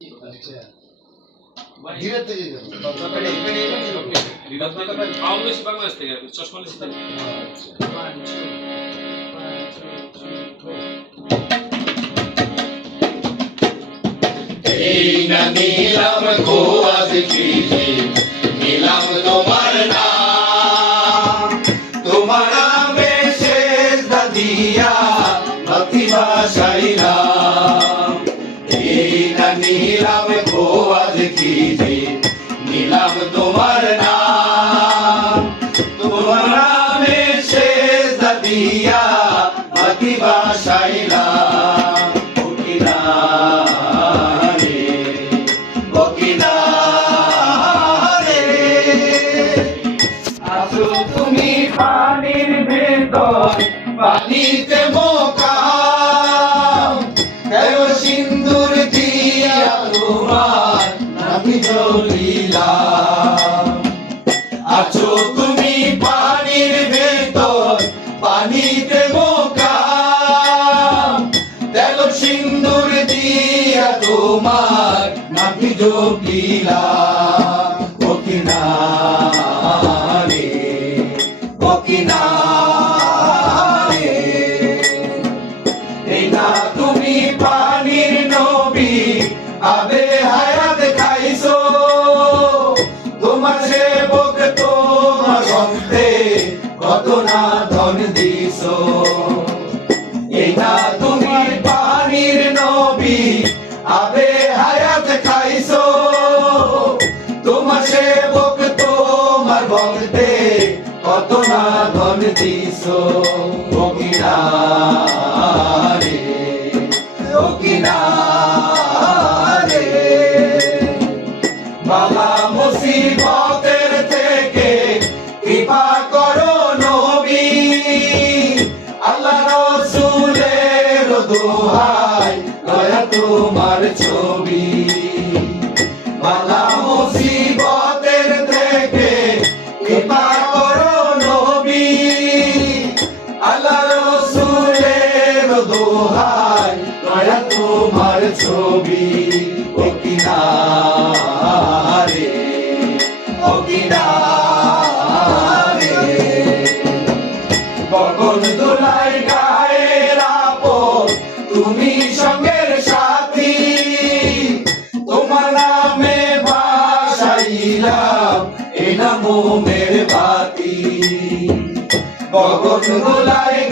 আচ্ছা ধীরে থেকে বাংলাদেশ থেকে চশমা नीलम को आज कीजिए नीलम तुम्हार नाम तुम्हारा में शेष दिया भक्तिवा शाइराम नीलम को आज कीजिए नीलम तुम्हार नाम तुम्हारा में शेष दिया भक्तिवा शाइराम তুমি পানির ভেতর পানিতে মোকাম কেন সিন্দুর দিয়া তোমার নাভি জ্বলিলা আছো তুমি পানির ভেতর পানিতে মোকাম কেন সিন্দুর দিয়া তোমার নাভি জ্বলিলা তুমি পানির নবী আবে হায়াত খাইছো তোমার সেবক তোমার ভক্তে কত না ধন দিছো এই না তুমি পানির নবী আবে হায়াত খাইছো তোমার সেবক তোমার ভক্তে কত না ধন দিছো বালা মুসিবতের থেকে কৃপা করো নবী আল্লাহ রাসূলের দোহাই দয়া তোমার ছবি বালা মুসিবতের থেকে কৃপা করো নবী আল্লাহ রাসূলের দোহাই দয়া তোমার ছবি ও কিনারে গগন দোলাই গায়ের আপন তুমি সঙ্গের সাথী তোমার নামে ভাসাইলাম এ নামো মের বাতি গগন দোলাই